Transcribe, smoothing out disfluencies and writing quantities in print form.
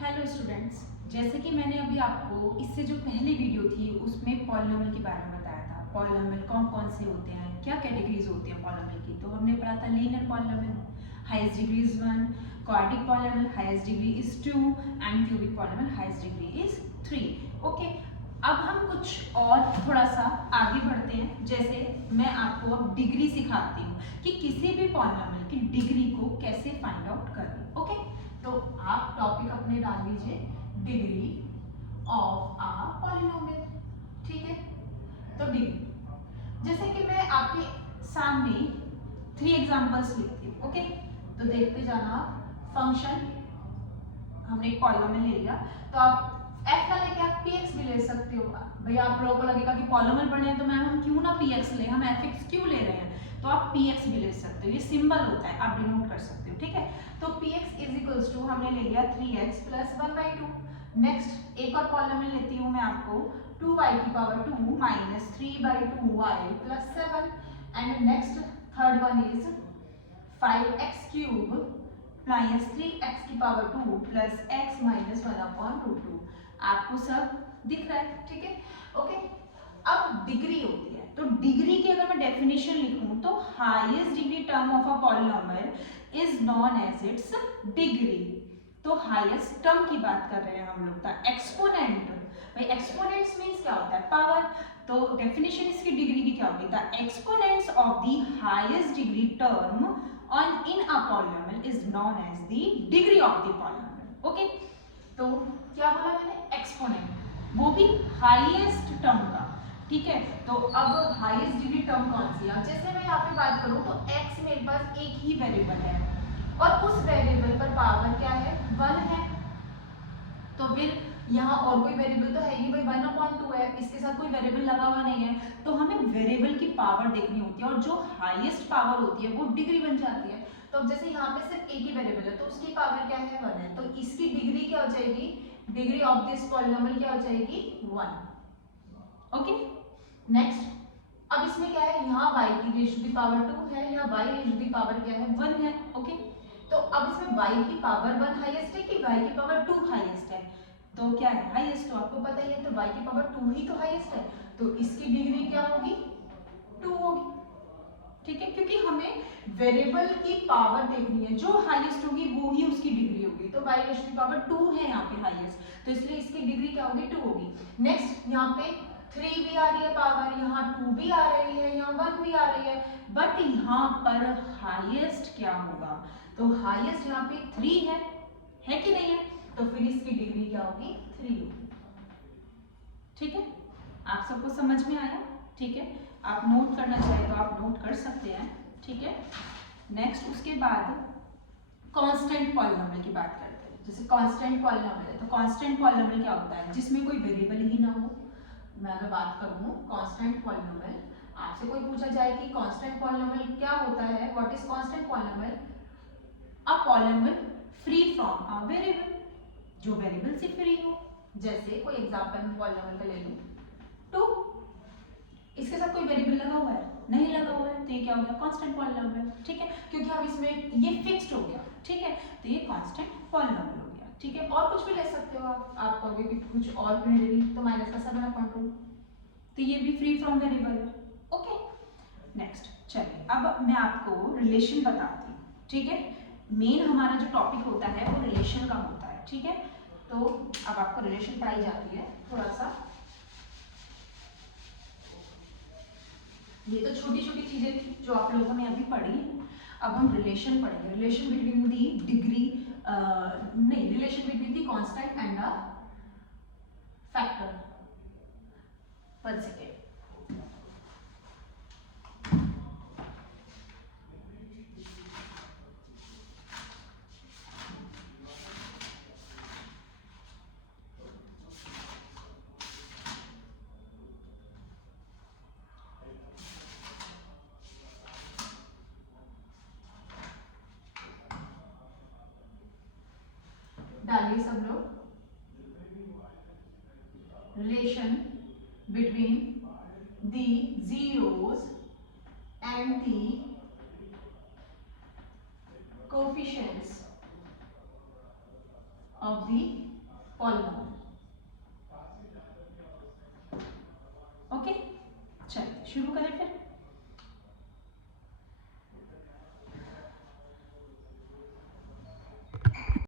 Hello students, जैसे कि मैंने अभी आपको इससे जो पहली वीडियो थी उसमें पॉलिनोमियल के बारे में बताया था। पॉलिनोमियल कौन कौन से होते हैं, क्या कैटेगरीज होती हैं पॉलिनोमियल की। तो हमने पढ़ा था linear polynomial, highest degree is 1, quadratic polynomial highest degree is 2 and cubic polynomial highest degree is 3। Okay, अब हम कुछ और थोड़ा सा आगे बढ़ते हैं। जैसे मैं आपको अब डिग्री सिखाती हूँ कि किसी भी पॉलिनोमियल की डिग्री को कैसे फाइंड आउट करें। ओके, तो आप टॉपिक अपने डाल लीजिए डिग्री ऑफ आ पॉलिनोमियल। ठीक है, तो डिग्री, जैसे कि मैं आपके सामने 3 एग्जांपल्स लिखती हूँ। ओके, तो देखते जाना। फंक्शन, हमने एक पॉलिनोमियल ले लिया, तो आप f का लेके आप px भी ले सकते हो। भैया आप लोगों को लगेगा कि पॉलिनोमियल पढ़े हैं तो मैम हम क्यों ना px ले, हम fx क्यों ले रहे हैं, तो आप px भी ले सकते हो। ये सिंबल होता है, आप डिनोट कर सकते हो। ठीक है, तो px इज इक्वल्स टू हमने ले लिया 3x प्लस 1/2। नेक्स्ट एक और पॉलिनोमियल लेती हूँ मैं आपको 2y की power 2 minus 3/2y plus 7। And next third one is 5x cube minus 3x की पावर 2 प्लस x माइनस 1/√2। आपको सब दिख रहा है? ठीक है, ओके। अब डिग्री होती है, तो डिग्री की अगर मैं डेफिनेशन लिखूं तो highest degree term of a polynomial is known as its degree. तो हाईएस्ट टर्म की बात कर रहे हैं हम लोग। था एक्सपोनेंट, भाई एक्सपोनेंट्स मींस क्या होता है? पावर। तो डेफिनेशन इसकी डिग्री की क्या होगी? The exponents of the highest degree term on in a polynomial is known as the degree of the polynomial. Okay, तो क्या बोला मैंने? एक्सपोनेंट, वो भी हाईएस्ट टर्म का। ठीक है, तो अब हाईएस्ट डिग्री टर्म कौन सी है? जैसे मैं यहाँ पे बात करूँ तो x मेरे पास एक ही वेरिएबल है और उस वेरिएबल पर पावर क्या है? 1 है। तो फिर यहाँ और कोई वेरिएबल तो है ही भाई, 1/2 है, इसके साथ कोई वेरिएबल लगा हुआ नहीं है। तो हमें वेरिएबल की पावर देखनी होती है और जो हाईएस्ट पावर होती है वो डिग्री बन जाती है। तो अब जैसे यहाँ पे सिर्फ एक ही वेरिएबल है तो उसकी पावर क्या है? 1 है। तो इसकी डिग्री क्या हो जाएगी? डिग्री ऑफ दिस पॉलिनोमियल क्या हो जाएगी? 1। Okay, next. अब इसमें क्या है? यहाँ y की रेज़ टू द पावर 2 है, यहाँ y raise to the power क्या है? 1 है। ओके, तो अब इसमें y की पावर 1 हाईएस्ट है कि y की पावर 2 हाईएस्ट है? तो क्या है? हाईएस्ट। तो आपको पता ही है, तो y की पावर 2 ही तो हाईएस्ट है, तो इसकी डिग्री क्या होगी? 2 होगी। ठीक है, क्योंकि हमें वेरिएबल की पावर देखनी है, जो हाईएस्ट होगी वो ही उसकी डिग्री होगी। तो y raise to the power 2 है यहाँ पे हाईएस्ट, तो इसलिए इसकी डिग्री क्या होगी? 2 होगी। नेक्स्ट, यहाँ पे 3 भी आ रही है पावर, यहाँ 2 भी आ रही है, यहाँ 1 भी आ रही है, बट यहाँ पर हाईएस्ट क्या होगा? तो हाईएस्ट यहाँ पे 3 है कि नहीं है? तो फिर इसकी डिग्री क्या होगी? 3 होगी। ठीक है, आप सबको समझ में आया? ठीक है, आप नोट करना चाहे तो आप नोट कर सकते हैं। ठीक है, नेक्स्ट उसके बाद कांस्टेंट पॉलिनोमियल की बात करते हैं। जैसे कांस्टेंट पॉलिनोमियल है, तो कांस्टेंट पॉलिनोमियल क्या होता है? जिसमें कोई वेरिएबल ही ना हो। मैं अगर बात करूं कांस्टेंट पॉलिनोमियल, आपसे कोई पूछा जाए कि कांस्टेंट पॉलिनोमियल क्या होता है, what is constant polynomial? A polynomial free from a variable, जो वेरिएबल से फ्री हो। जैसे कोई एग्जांपल मैं पॉलिनोमियल का ले लूं 2, इसके साथ कोई वेरिएबल लगा हुआ है? नहीं लगा हुआ है, तो ये क्या हो गया? Constant polynomial. ठीक है, क्योंकि अब इसमें ये फिक्स्ड हो गया। ठीक है, तो ये कांस्टेंट पॉलिनोमियल हो गया। ठीक है, और कुछ भी ले सकते हो आप कहोगे कि कुछ और भी नहीं, तो -7/2, तो ये भी फ्री फ्रॉम वेरिएबल है। ओके, नेक्स्ट चलिए अब मैं आपको रिलेशन बताती हूँ। ठीक है, मेन हमारा जो टॉपिक होता है वो रिलेशन का होता है। ठीक है, तो अब आपको रिलेशन पढ़ाई जाती है थोड़ा सा। ये तो छोटी छोटी चीजें थी जो आप लोगों ने अभी पढ़ी। अब हम रिलेशन पढ़ेंगे, रिलेशन बिटवीन दी डिग्री, नहीं, relation between the constant and the factor. 1 second. डालिए सब लोग। Relation between the zeros and the coefficients of the polynomial. Okay, चलिए शुरू करें फिर।